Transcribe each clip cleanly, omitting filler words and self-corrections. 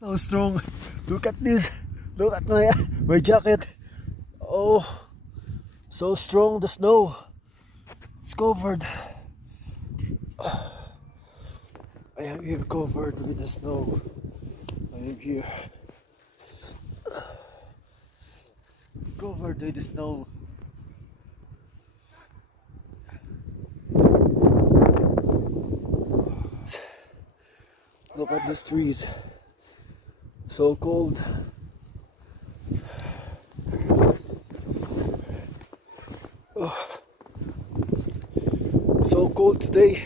So strong. Look at this. Look at my jacket. Oh, so strong the snow. It's covered. I am here covered with the snow. I am here covered with the snow. Look at these trees. So cold. Oh, so cold today.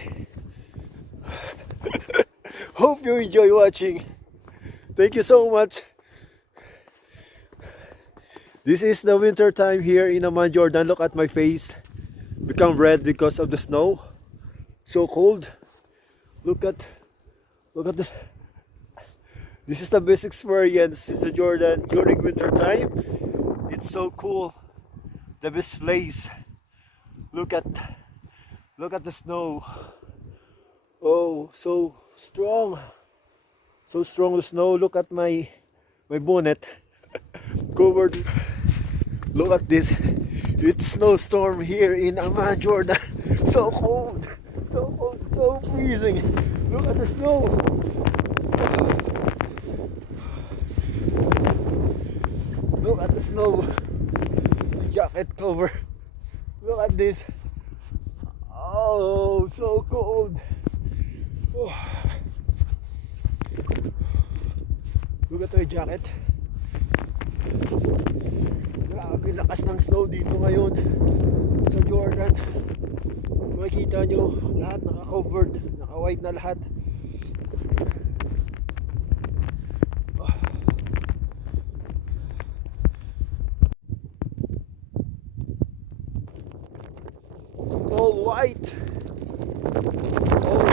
Hope you enjoy watching. Thank you so much. This is the winter time here in Amman, Jordan. Look at my face. Become red because of the snow. So cold. Look at this. This is the best experience to Jordan during winter time. It's so cool. The best place. Look at the snow. Oh, so strong. So strong the snow. Look at my bonnet covered. Look at this. It's snowstorm here in Amman, Jordan. So cold. So cold. So freezing. Look at the snow. Look at the snow. Jacket cover. Look at this. Oh, so cold. Oh. Look at my jacket. Grabe lakas ng snow dito ngayon sa Jordan. Makikita nyo, lahat naka-covered, naka-white na lahat. All white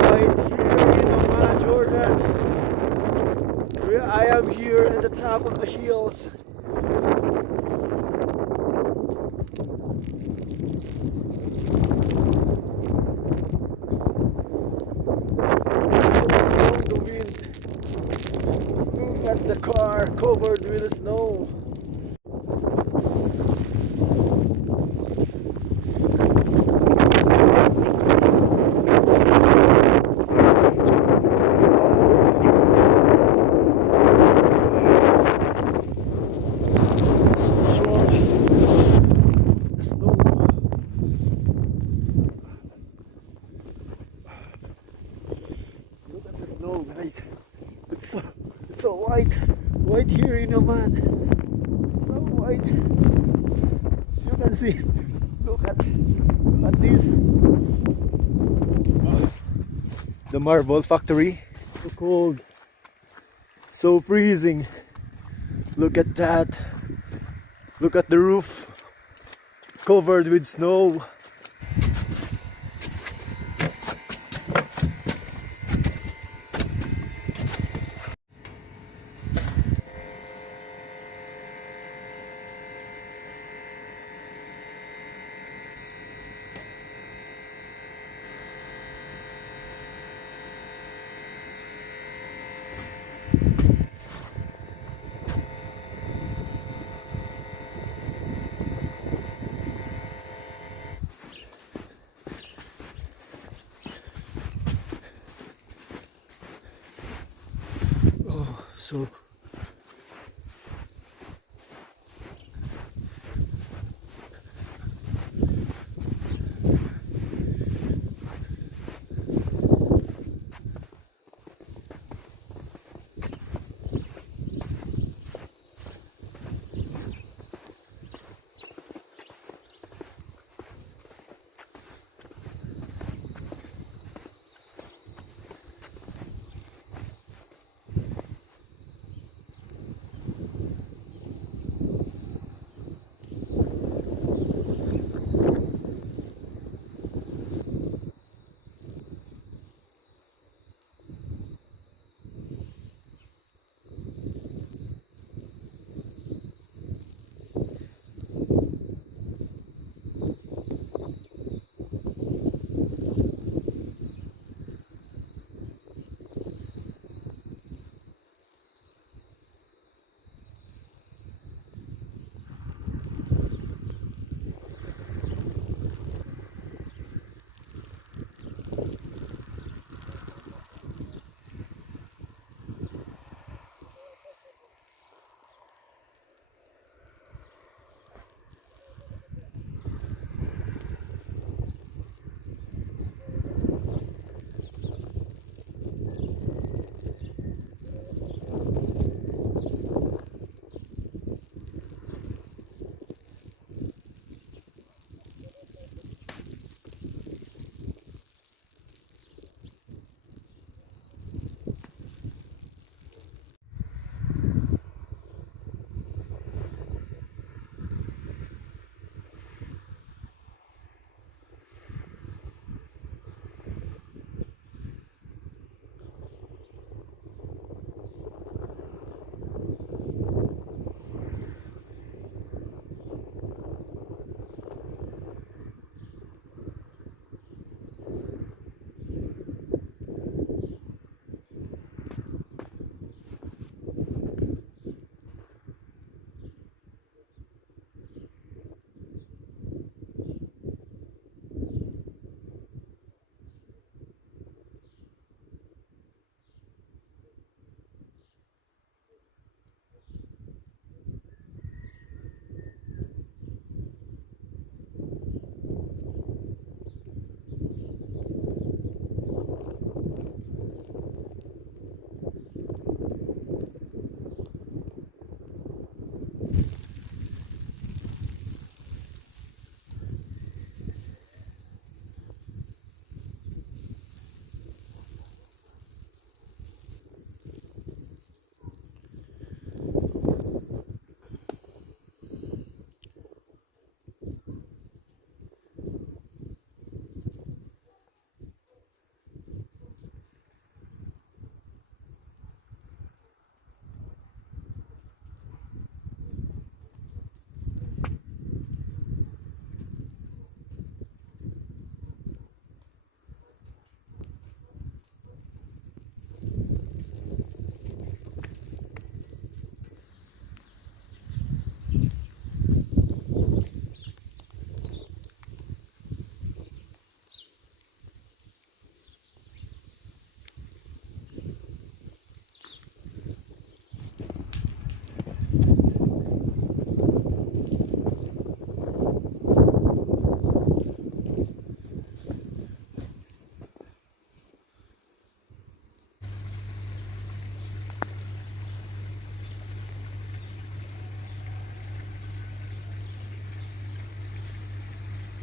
here in Amman, Jordan. I am here at the top of the hills. The wind. Look at the car covered with the snow. Guys, it's so white here in Amman. So white. As you can see, look at this. The marble factory. So cold, so freezing. Look at that. Look at the roof covered with snow. So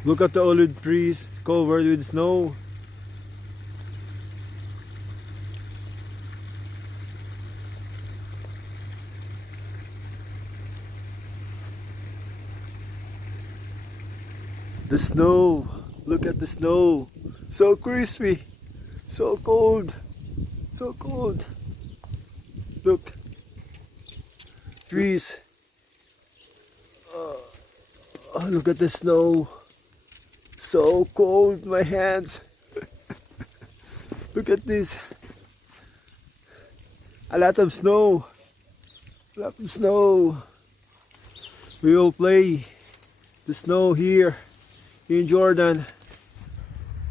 Look at the olive trees covered with snow. The snow. Look at the snow. So crispy. So cold. So cold. Look. Trees. Oh, look at the snow. So cold, my hands. Look at this. A lot of snow. A lot of snow. We will play the snow here in Jordan.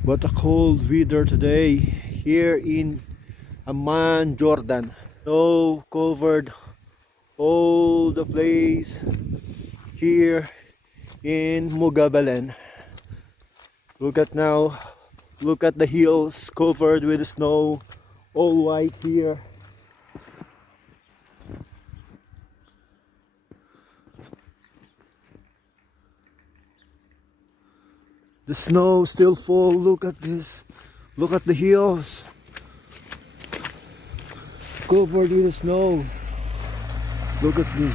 What a cold weather today here in Amman, Jordan. Snow covered all the place here in Mugabalen. Look at now, look at the hills covered with snow, all white here. The snow still fall. Look at this. Look at the hills covered with snow. Look at this.